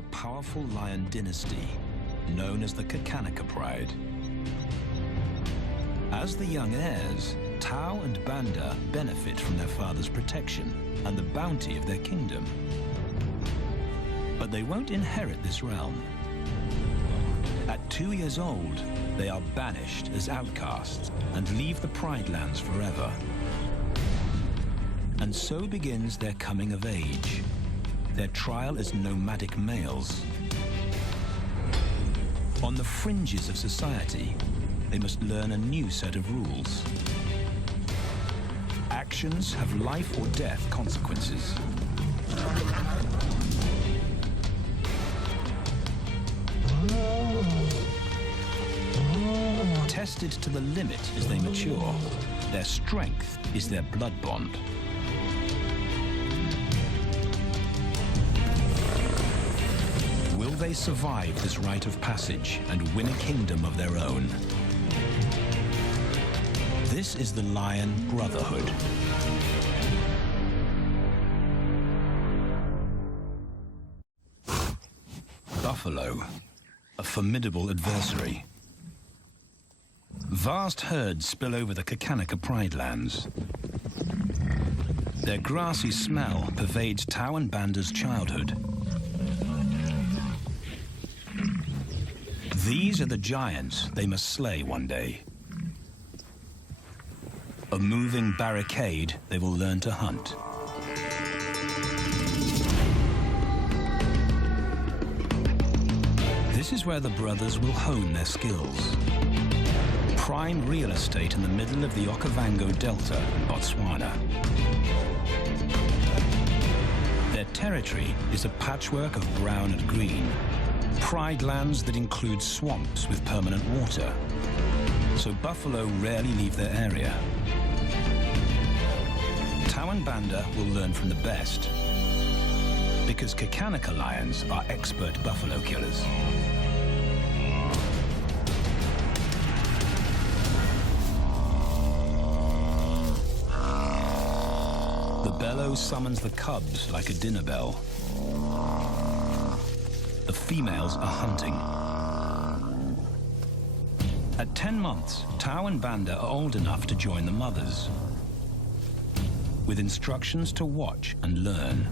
a powerful lion dynasty known as the Kakanaka Pride. As the young heirs, Tao and Banda benefit from their father's protection and the bounty of their kingdom. But they won't inherit this realm. At 2 years old, they are banished as outcasts and leave the Pride Lands forever. And so begins their coming of age, their trial as nomadic males. On the fringes of society, they must learn a new set of rules. Actions have life or death consequences. Tested to the limit as they mature, their strength is their blood bond. Will they survive this rite of passage and win a kingdom of their own? This is the Lion Brotherhood. Buffalo, a formidable adversary. Vast herds spill over the Kakanaka Pride Lands. Their grassy smell pervades Tao and Banda's childhood. These are the giants they must slay one day. A moving barricade they will learn to hunt. This is where the brothers will hone their skills. Prime real estate in the middle of the Okavango Delta in Botswana. Their territory is a patchwork of brown and green. Pride lands that include swamps with permanent water. So buffalo rarely leave their area. Tao and Banda will learn from the best, because Kakanaka lions are expert buffalo killers. The bellow summons the cubs like a dinner bell. The females are hunting. At 10 months, Tao and Banda are old enough to join the mothers, with instructions to watch and learn.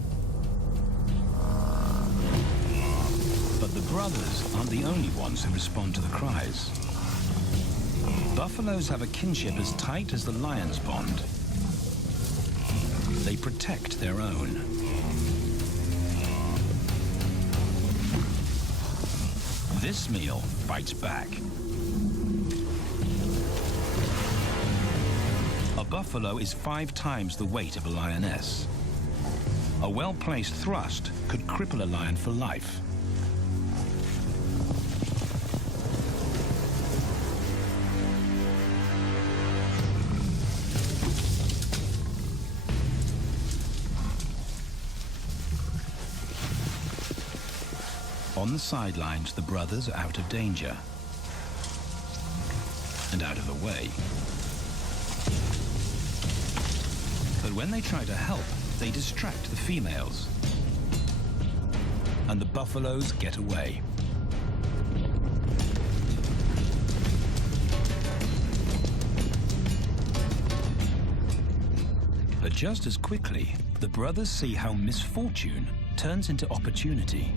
But the brothers aren't the only ones who respond to the cries. Buffaloes have a kinship as tight as the lion's bond. They protect their own. This meal bites back. A buffalo is 5 times the weight of a lioness. A well-placed thrust could cripple a lion for life. On the sidelines, the brothers are out of danger and out of the way. But when they try to help, they distract the females, and the buffaloes get away. But just as quickly, the brothers see how misfortune turns into opportunity.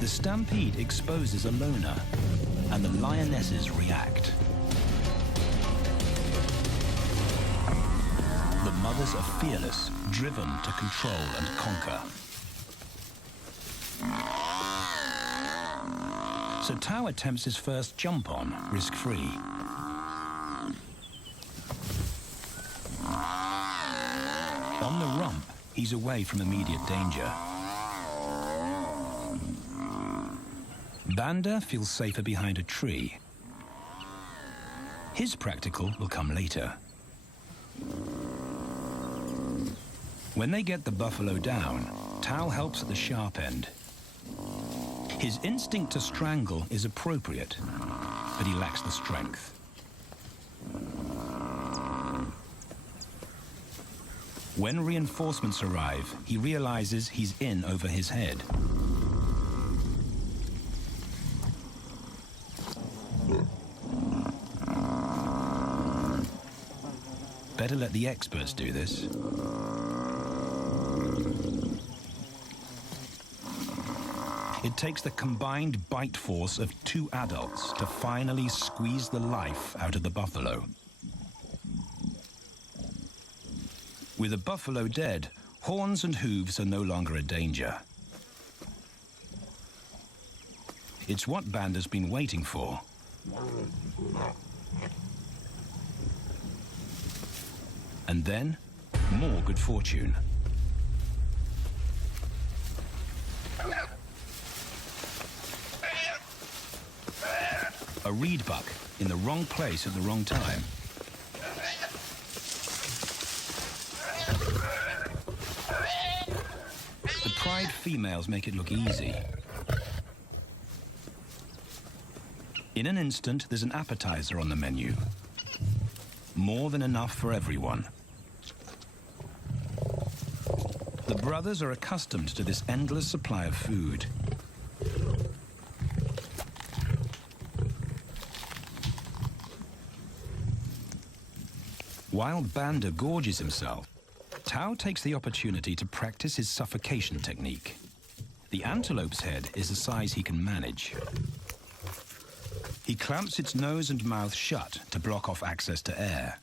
The stampede exposes a loner, and the lionesses react. The mothers are fearless, driven to control and conquer. So Tao attempts his first jump on, risk-free. On the rump, he's away from immediate danger. Banda feels safer behind a tree. His practical will come later. When they get the buffalo down, Tao helps at the sharp end. His instinct to strangle is appropriate, but he lacks the strength. When reinforcements arrive, he realizes he's in over his head. Better let the experts do this. It takes the combined bite force of 2 adults to finally squeeze the life out of the buffalo. With the buffalo dead, horns and hooves are no longer a danger. It's what Banda's been waiting for. And then, more good fortune. A reed buck in the wrong place at the wrong time. The pride females make it look easy. In an instant, there's an appetizer on the menu. More than enough for everyone. The brothers are accustomed to this endless supply of food. While Banda gorges himself, Tao takes the opportunity to practice his suffocation technique. The antelope's head is a size he can manage. He clamps its nose and mouth shut to block off access to air.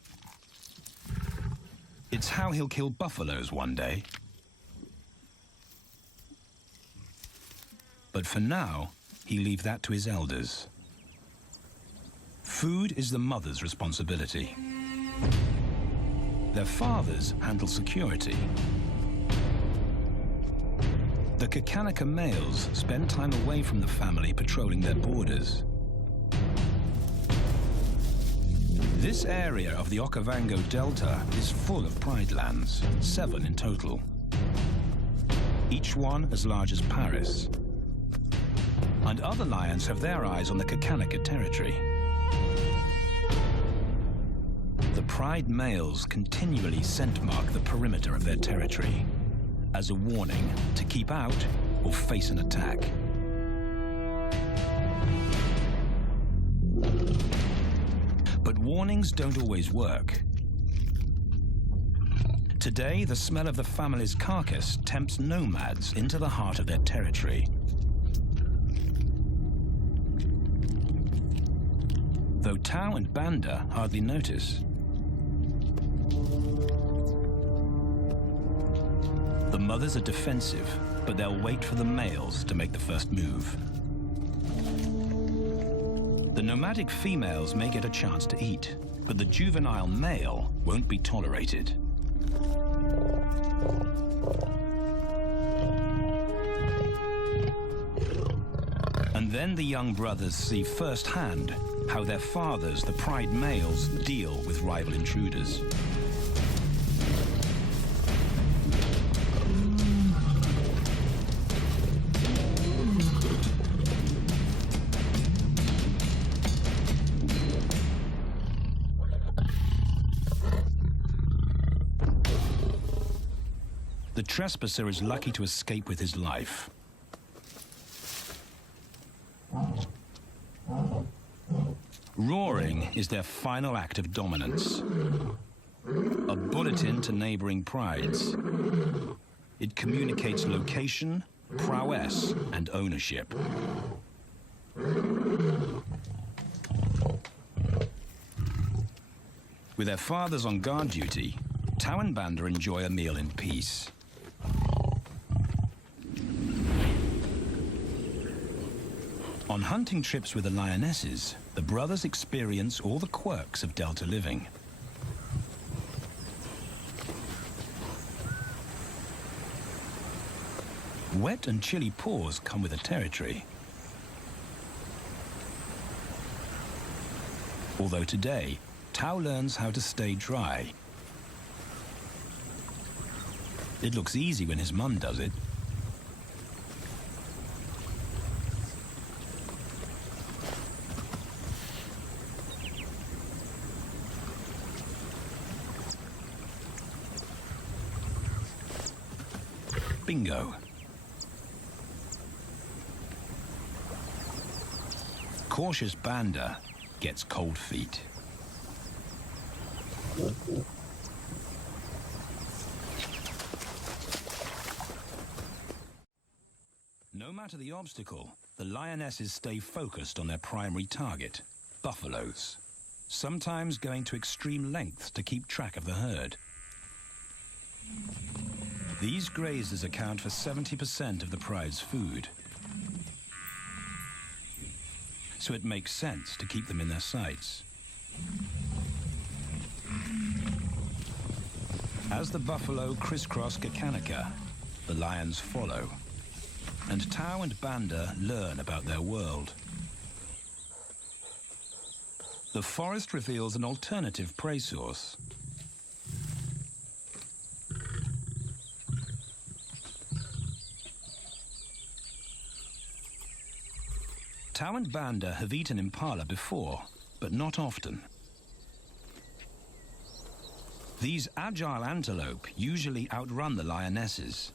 It's how he'll kill buffaloes one day. But for now, he leaves that to his elders. Food is the mother's responsibility. Their fathers handle security. The Kakanika males spend time away from the family patrolling their borders. This area of the Okavango Delta is full of pride lands, 7 in total. Each one as large as Paris. And other lions have their eyes on the Kakanika territory. The pride males continually scent mark the perimeter of their territory as a warning to keep out or face an attack. But warnings don't always work. Today, the smell of the family's carcass tempts nomads into the heart of their territory. Though Tao and Banda hardly notice. The mothers are defensive, but they'll wait for the males to make the first move. The nomadic females may get a chance to eat, but the juvenile male won't be tolerated. And then the young brothers see firsthand how their fathers, the pride males, deal with rival intruders. The trespasser is lucky to escape with his life. Roaring is their final act of dominance. A bulletin to neighboring prides. It communicates location, prowess, and ownership. With their fathers on guard duty, Tao and Banda enjoy a meal in peace. On hunting trips with the lionesses, the brothers experience all the quirks of Delta living. Wet and chilly paws come with the territory. Although today, Tao learns how to stay dry. It looks easy when his mum does it. Bingo. Cautious Banda gets cold feet. matter the obstacle, the lionesses stay focused on their primary target, buffaloes, sometimes going to extreme lengths to keep track of the herd. These grazers account for 70% of the pride's food, so it makes sense to keep them in their sights. As the buffalo crisscross Kakanika, the lions follow, and Tao and Banda learn about their world. The forest reveals an alternative prey source. Tao and Banda have eaten impala before, but not often. These agile antelope usually outrun the lionesses,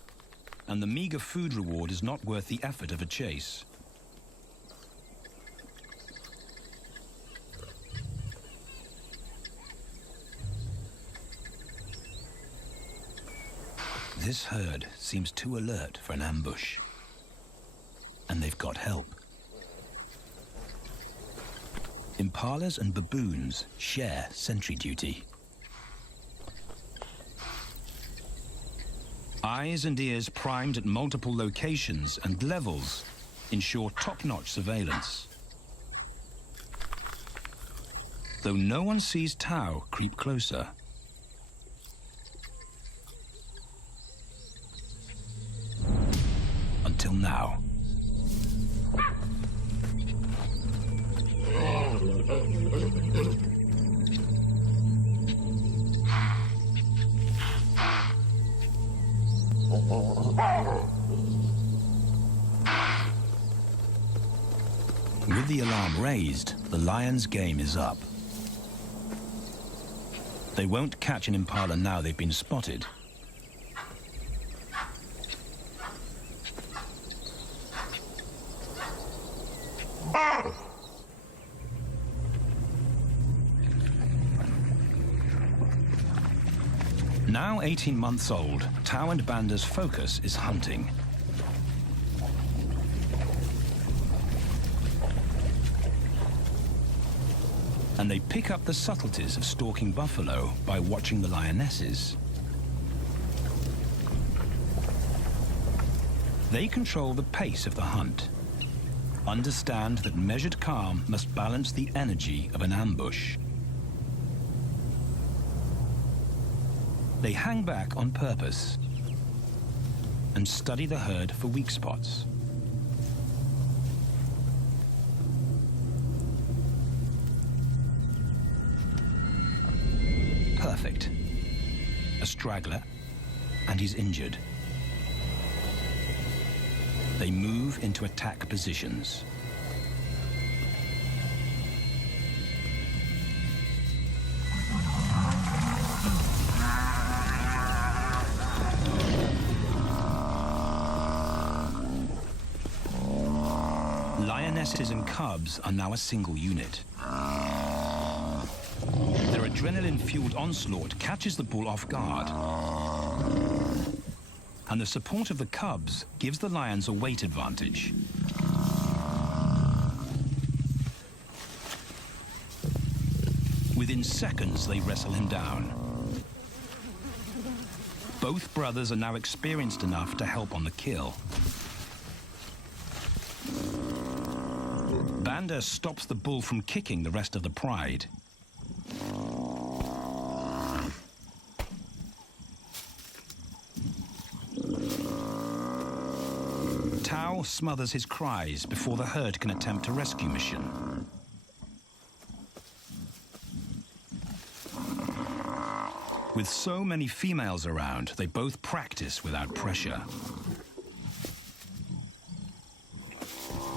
and the meager food reward is not worth the effort of a chase. This herd seems too alert for an ambush, and they've got help. Impalas and baboons share sentry duty. Eyes and ears primed at multiple locations and levels ensure top-notch surveillance. Though no one sees Tao creep closer. Until now. With the alarm raised, the lions' game is up. They won't catch an impala now they've been spotted. Now 18 months old, Tao and Banda's focus is hunting. And they pick up the subtleties of stalking buffalo by watching the lionesses. They control the pace of the hunt, understand that measured calm must balance the energy of an ambush. They hang back on purpose and study the herd for weak spots. Perfect. A straggler, and he's injured. They move into attack positions. Lionesses and cubs are now a single unit. Their adrenaline-fueled onslaught catches the bull off guard. And the support of the cubs gives the lions a weight advantage. Within seconds, they wrestle him down. Both brothers are now experienced enough to help on the kill. Banda stops the bull from kicking the rest of the pride. Tao smothers his cries before the herd can attempt a rescue mission. With so many females around, they both practice without pressure.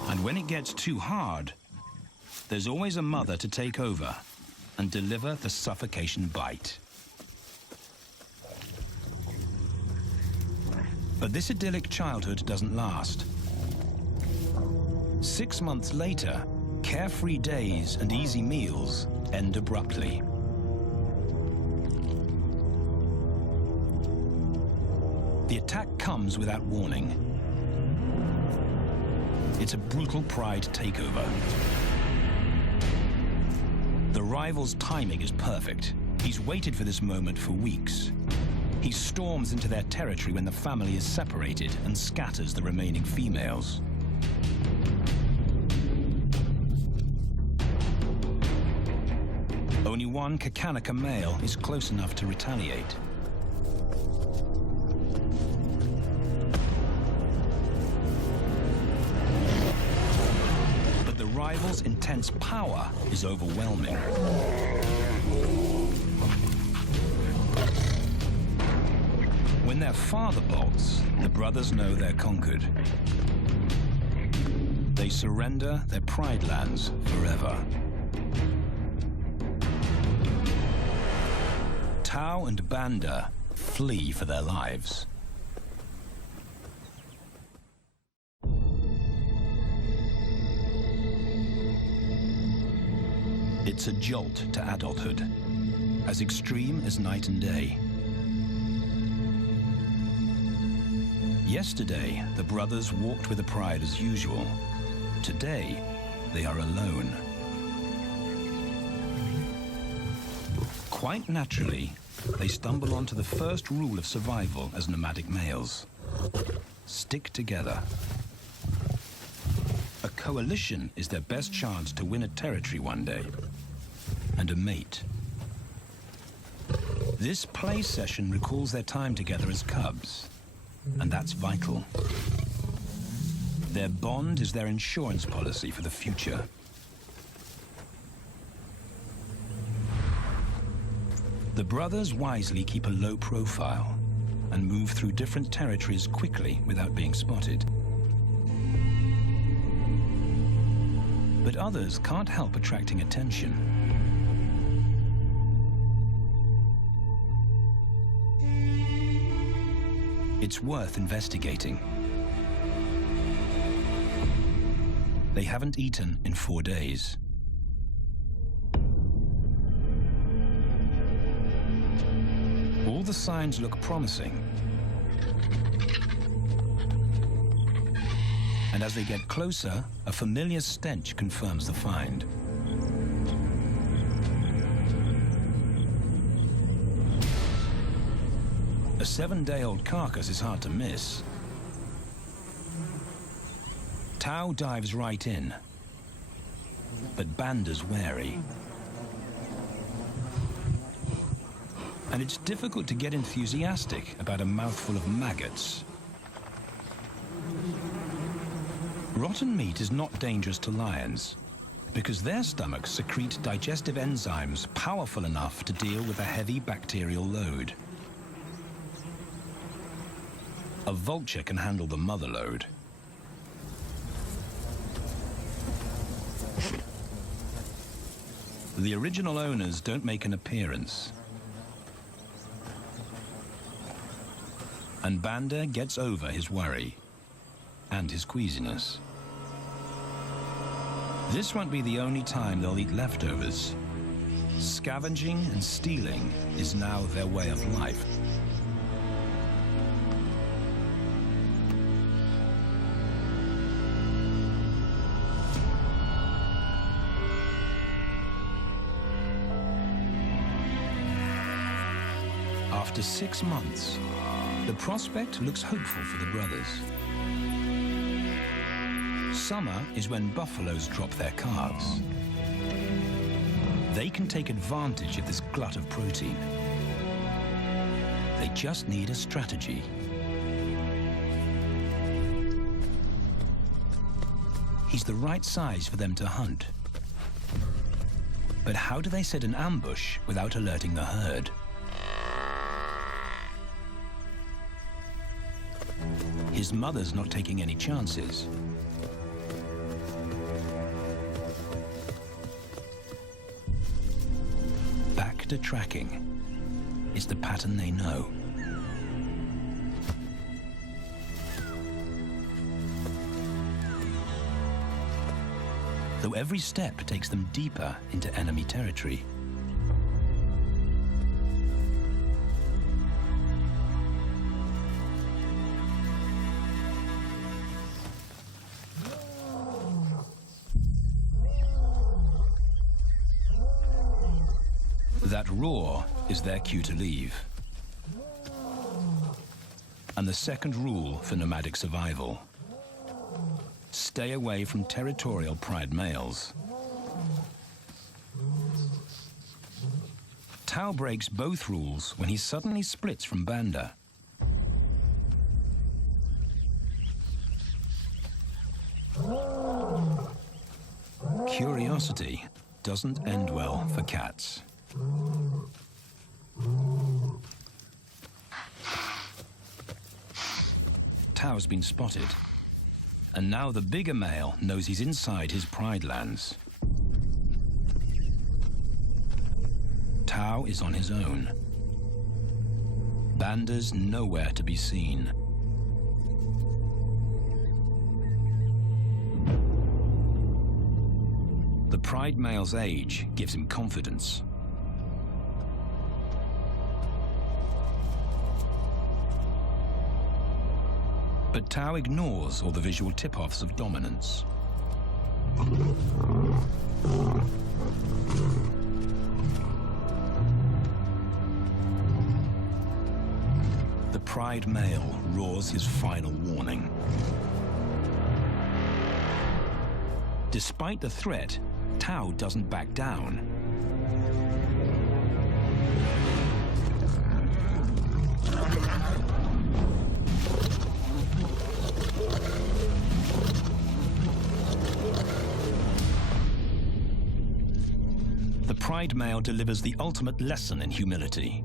And when it gets too hard, there's always a mother to take over and deliver the suffocation bite. But this idyllic childhood doesn't last. 6 months later, carefree days and easy meals end abruptly. The attack comes without warning. It's a brutal Pride takeover. The rival's timing is perfect. He's waited for this moment for weeks. He storms into their territory when the family is separated and scatters the remaining females. Only one Kakanika male is close enough to retaliate. But the rival's intense power is overwhelming. When their father bolts, the brothers know they're conquered. They surrender their Pride lands forever. Tau and Banda flee for their lives. It's a jolt to adulthood, as extreme as night and day. Yesterday, the brothers walked with the Pride as usual. Today, they are alone. Quite naturally, they stumble onto the first rule of survival as nomadic males. Stick together. A coalition is their best chance to win a territory one day, and a mate. This play session recalls their time together as cubs, and that's vital. Their bond is their insurance policy for the future. The brothers wisely keep a low profile and move through different territories quickly without being spotted. But others can't help attracting attention. It's worth investigating. They haven't eaten in 4 days. All the signs look promising. And as they get closer, a familiar stench confirms the find. A 7-day-old carcass is hard to miss. Tau dives right in, but Banda's wary. And it's difficult to get enthusiastic about a mouthful of maggots. Rotten meat is not dangerous to lions, because their stomachs secrete digestive enzymes powerful enough to deal with a heavy bacterial load. A vulture can handle the mother load. The original owners don't make an appearance. And Banda gets over his worry and his queasiness. This won't be the only time they'll eat leftovers. Scavenging and stealing is now their way of life. After 6 months, the prospect looks hopeful for the brothers. Summer is when buffaloes drop their calves. They can take advantage of this glut of protein. They just need a strategy. He's the right size for them to hunt. But how do they set an ambush without alerting the herd? His mother's not taking any chances. Back to tracking. It's the pattern they know. Though every step takes them deeper into enemy territory. That roar is their cue to leave. And the second rule for nomadic survival: stay away from territorial pride males. Tao breaks both rules when he suddenly splits from Banda. Curiosity doesn't end well for cats. Tao's been spotted, and now the bigger male knows he's inside his pride lands. Tao is on his own. Banda's nowhere to be seen. The pride male's age gives him confidence. But Tao ignores all the visual tip-offs of dominance. The pride male roars his final warning. Despite the threat, Tao doesn't back down. The pride male delivers the ultimate lesson in humility.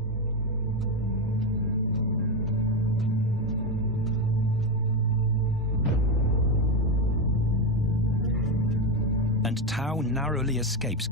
And Tao narrowly escapes.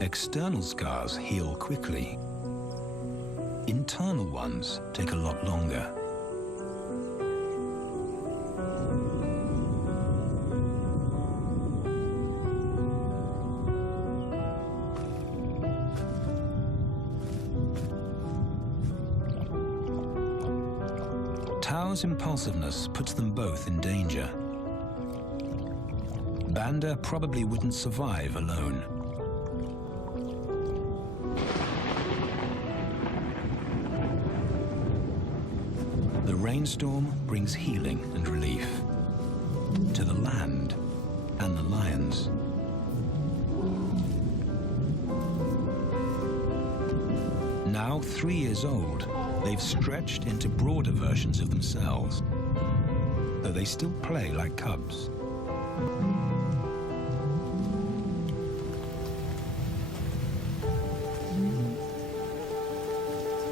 External scars heal quickly. Internal ones take a lot longer. Tao's impulsiveness puts them both in danger. Banda probably wouldn't survive alone. The rainstorm brings healing and relief to the land and the lions. Now 3 years old, they've stretched into broader versions of themselves, though they still play like cubs.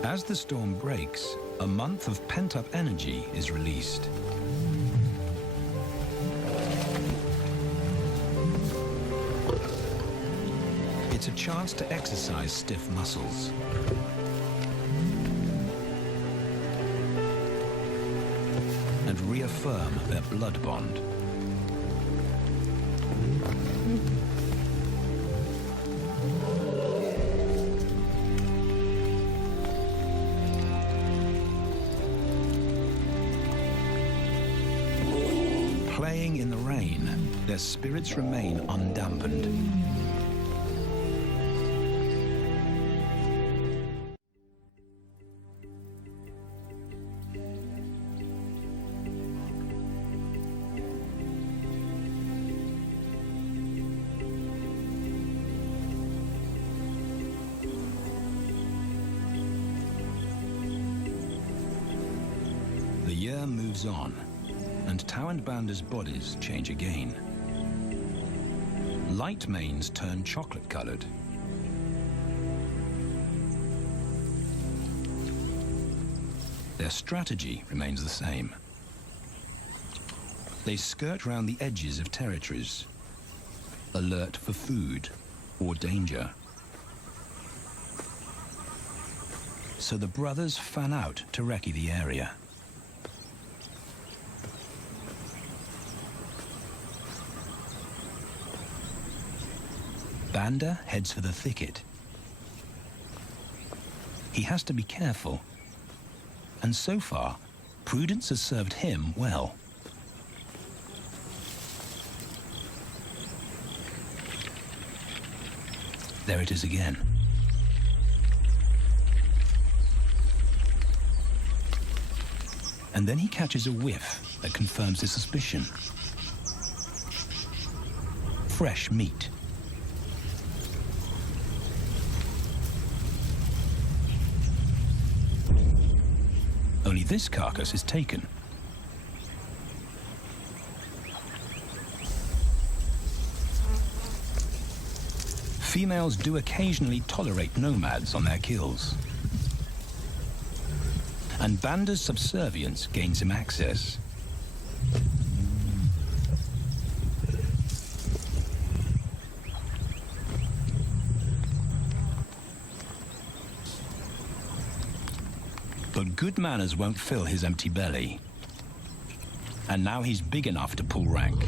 As the storm breaks, a month of pent-up energy is released. It's a chance to exercise stiff muscles. And reaffirm their blood bond. Playing in the rain, their spirits remain undampened. The year moves on, and Tao and Banda's bodies change again. light manes turn chocolate-colored. Their strategy remains the same. They skirt round the edges of territories, alert for food or danger. So the brothers fan out to recce the area. Banda heads for the thicket. He has to be careful, and so far, prudence has served him well. There it is again. And then he catches a whiff that confirms his suspicion. Fresh meat. Only this carcass is taken. Females do occasionally tolerate nomads on their kills. And Banda's subservience gains him access. But good manners won't fill his empty belly. And now he's big enough to pull rank.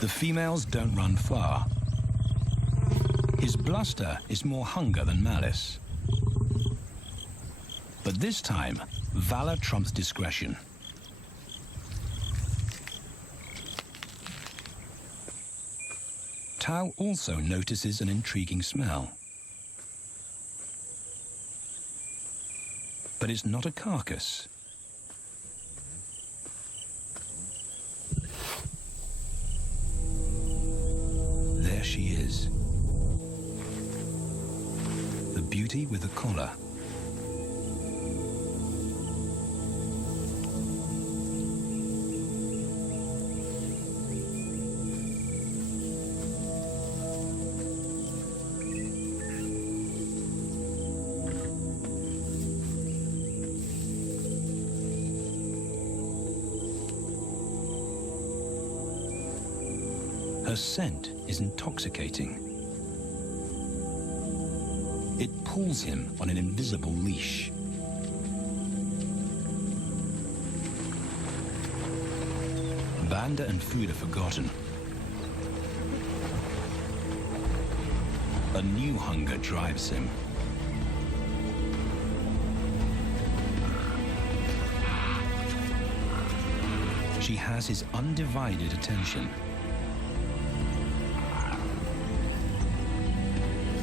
The females don't run far. His bluster is more hunger than malice. But this time, valor trumps discretion. Tao also notices an intriguing smell. But it's not a carcass. There she is. The beauty with the collar. Her scent is intoxicating. It pulls him on an invisible leash. Banda and food are forgotten. A new hunger drives him. She has his undivided attention.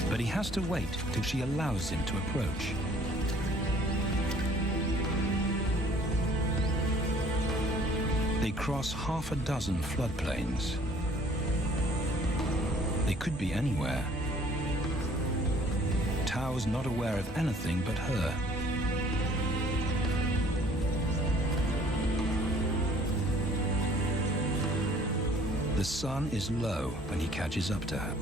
But he has to wait till she allows him to approach. They cross half a dozen floodplains. They could be anywhere. Tao's not aware of anything but her. The sun is low when he catches up to her.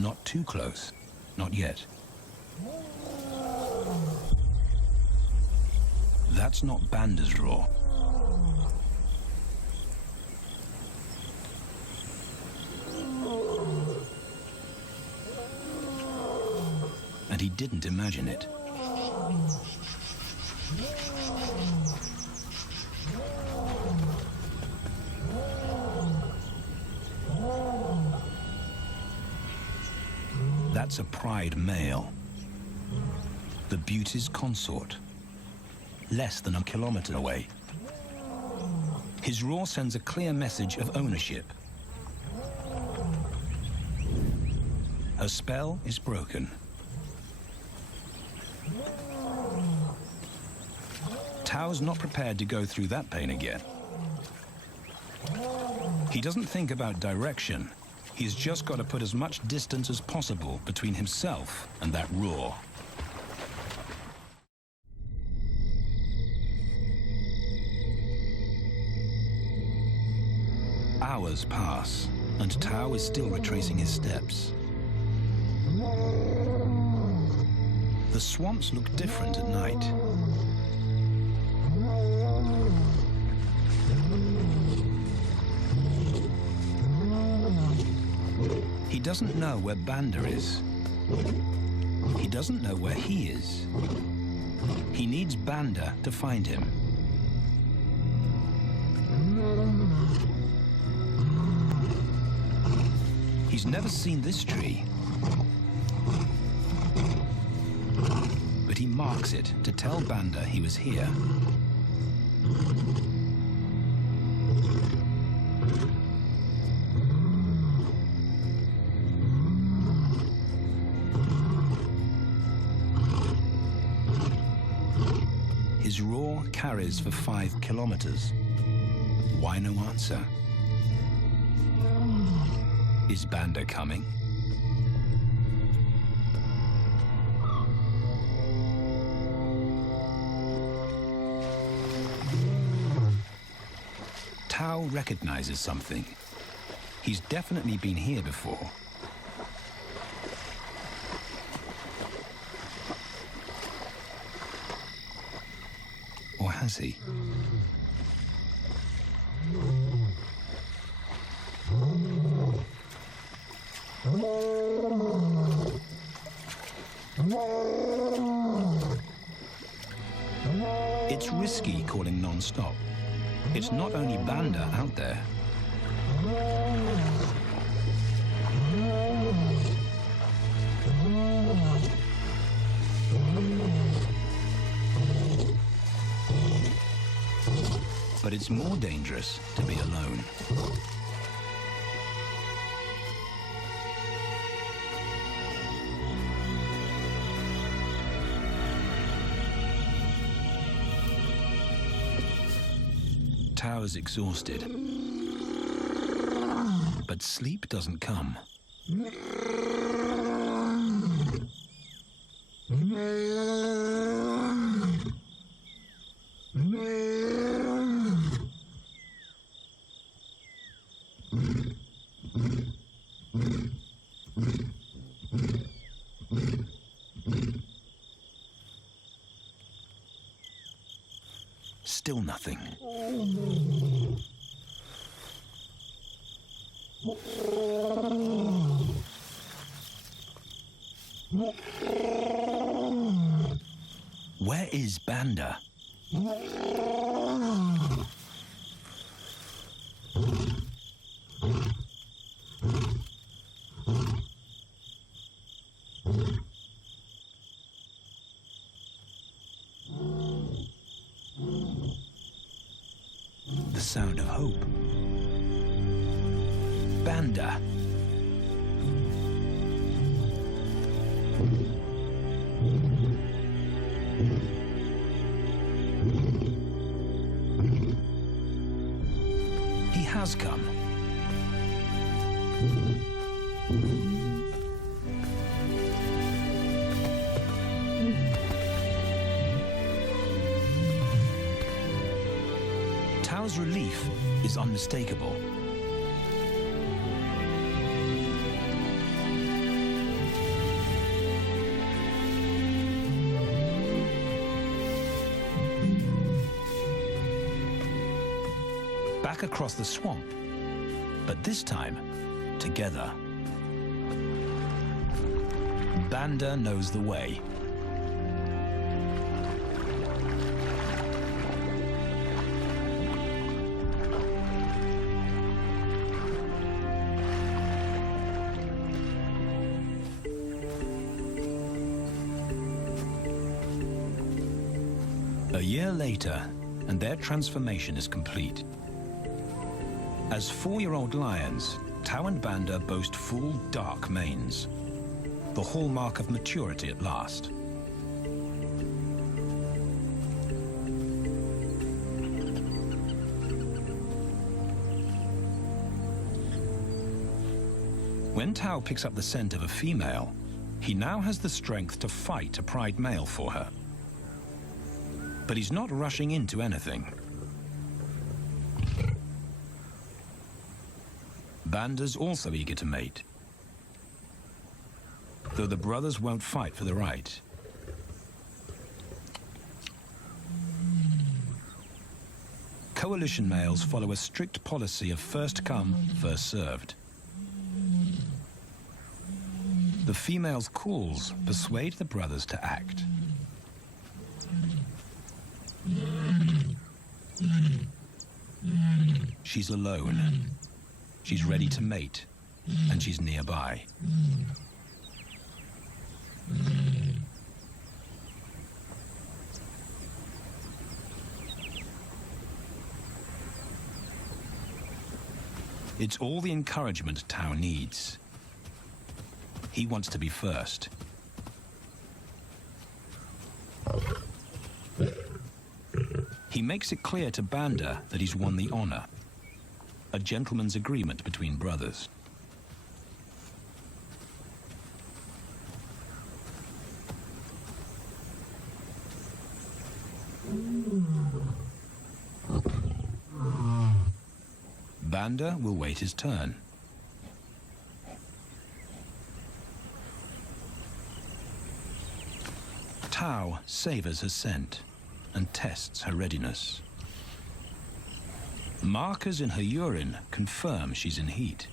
Not too close. Not yet. That's not Banda's roar. And he didn't imagine it. That's a pride male. The beauty's consort. Less than a kilometer away. His roar sends a clear message of ownership. Her spell is broken. Tao's not prepared to go through that pain again. He doesn't think about direction. He's just got to put as much distance as possible between himself and that roar. Hours pass, and Tao is still retracing his steps. The swamps look different at night. He doesn't know where Banda is. He doesn't know where he is. He needs Banda to find him. He's never seen this tree, but he marks it to tell Banda he was here. His roar carries for 5 kilometers. Why no answer? Is Banda coming? Tao recognizes something. He's definitely been here before. Or has he? It's risky calling non-stop. It's not only Banda out there. But it's more dangerous to be alone. Tao is exhausted, but sleep doesn't come. Still nothing. Where is Banda? The sound of hope. Banda. He has come. Tao's relief is unmistakable. Back across the swamp, but this time, together. Banda knows the way. A year later, and their transformation is complete. As 4-year-old lions, Tao and Banda boast full, dark manes, the hallmark of maturity at last. When Tao picks up the scent of a female, he now has the strength to fight a pride male for her. But he's not rushing into anything. Banda's also eager to mate, though the brothers won't fight for the right. Coalition males follow a strict policy of first come, first served. The female's calls persuade the brothers to act. She's alone. She's ready to mate, and she's nearby. It's all the encouragement Tao needs. He wants to be first. He makes it clear to Banda that he's won the honor, a gentleman's agreement between brothers. Banda will wait his turn. Tao savors her scent and tests her readiness. Markers in her urine confirm she's in heat.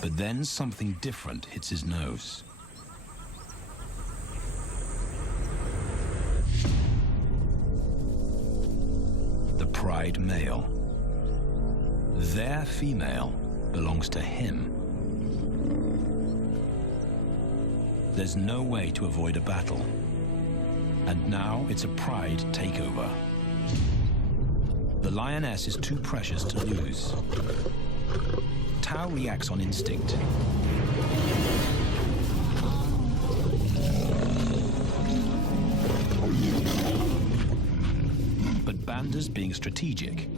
But then something different hits his nose. The pride male. Their female belongs to him. There's no way to avoid a battle. And now it's a pride takeover. The lioness is too precious to lose. Tao reacts on instinct. But Banda's being strategic.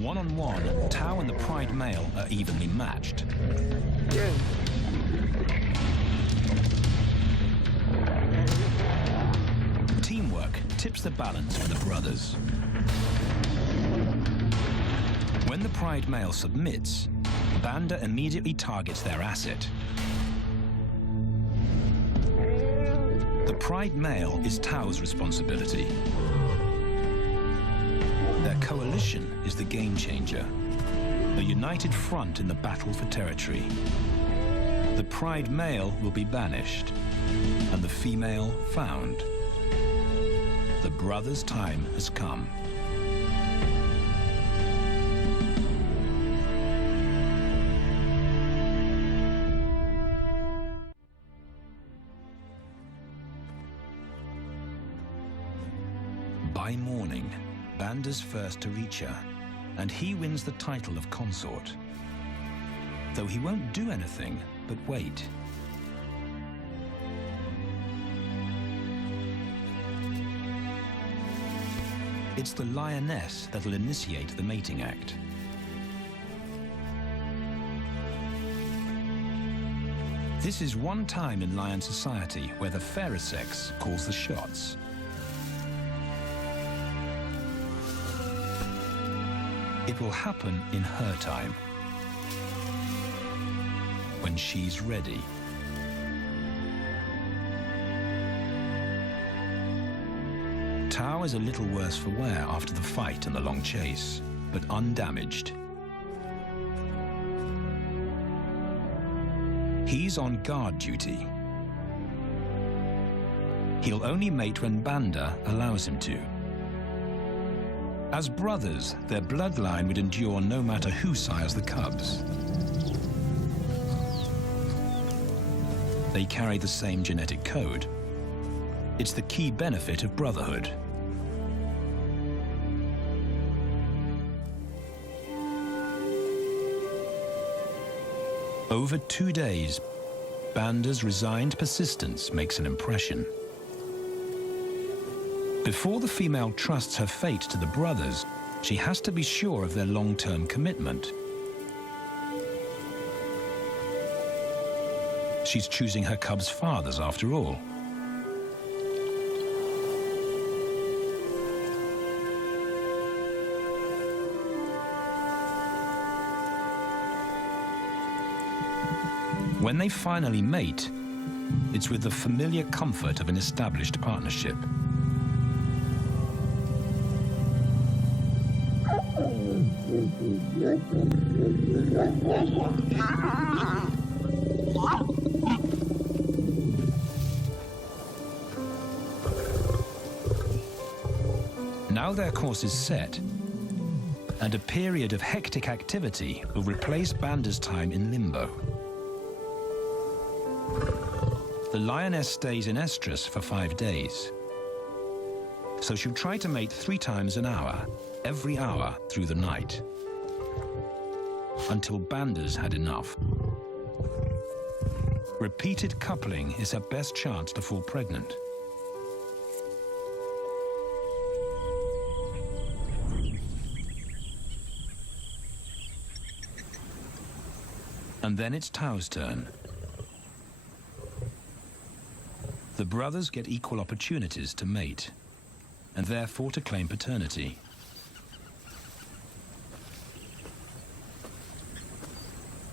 One-on-one, Tao and the pride male are evenly matched. Yeah. Teamwork tips the balance for the brothers. When the pride male submits, Banda immediately targets their asset. The pride male is Tao's responsibility. Their coalition is the game changer, a united front in the battle for territory. The pride male will be banished, and the female found. The brothers' time has come. By morning, Banda's first to reach her, and he wins the title of consort. Though he won't do anything but wait. It's the lioness that'll initiate the mating act. This is one time in lion society where the fairer sex calls the shots. It will happen in her time, when she's ready. Tao is a little worse for wear after the fight and the long chase, but undamaged. He's on guard duty. He'll only mate when Banda allows him to. As brothers, their bloodline would endure no matter who sires the cubs. They carry the same genetic code. It's the key benefit of brotherhood. Over 2 days, Banda's resigned persistence makes an impression. Before the female trusts her fate to the brothers, she has to be sure of their long-term commitment. She's choosing her cubs' fathers after all. When they finally mate, it's with the familiar comfort of an established partnership. Now their course is set, and a period of hectic activity will replace Banda's time in limbo. The lioness stays in estrus for 5 days, so she'll try to mate 3 times an hour, every hour through the night, until Banda's had enough. Repeated coupling is her best chance to fall pregnant. And then it's Tau's turn. The brothers get equal opportunities to mate, and therefore to claim paternity.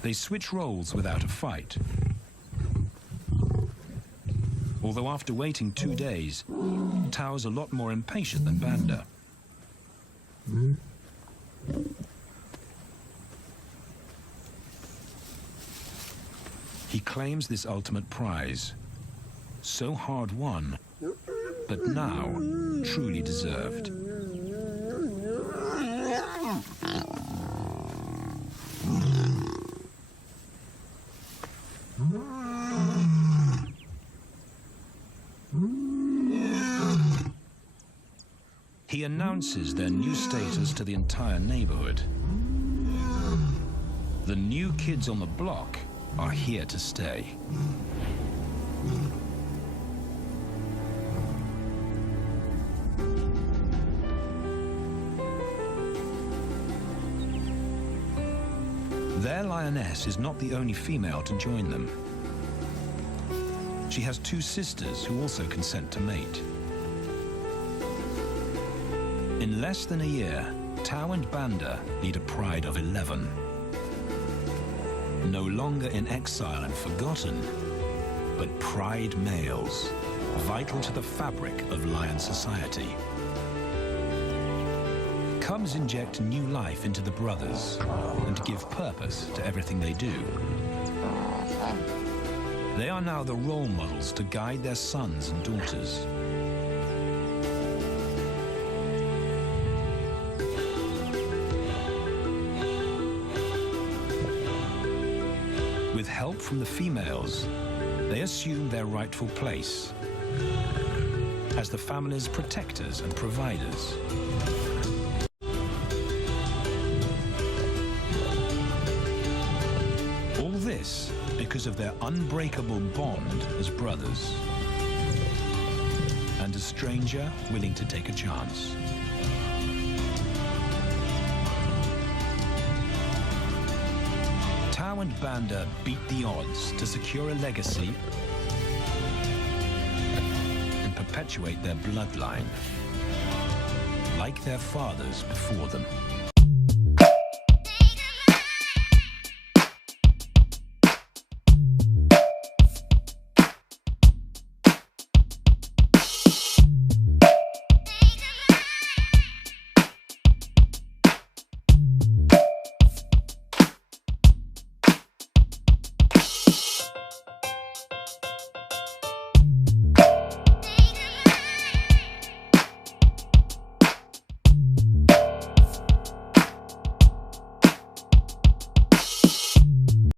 They switch roles without a fight. Although after waiting 2 days, Tau's a lot more impatient than Banda. He claims this ultimate prize, so hard won, but now truly deserved. He announces their new status to the entire neighborhood. The new kids on the block are here to stay. Their lioness is not the only female to join them. She has 2 sisters who also consent to mate. In less than a year, Tau and Banda lead a pride of 11. No longer in exile and forgotten, but pride males, vital to the fabric of lion society. Cubs inject new life into the brothers and give purpose to everything they do. They are now the role models to guide their sons and daughters. With help from the females, they assume their rightful place as the family's protectors and providers. All this because of their unbreakable bond as brothers, and a stranger willing to take a chance. Tau and Banda beat the odds to secure a legacy and perpetuate their bloodline, like their fathers before them.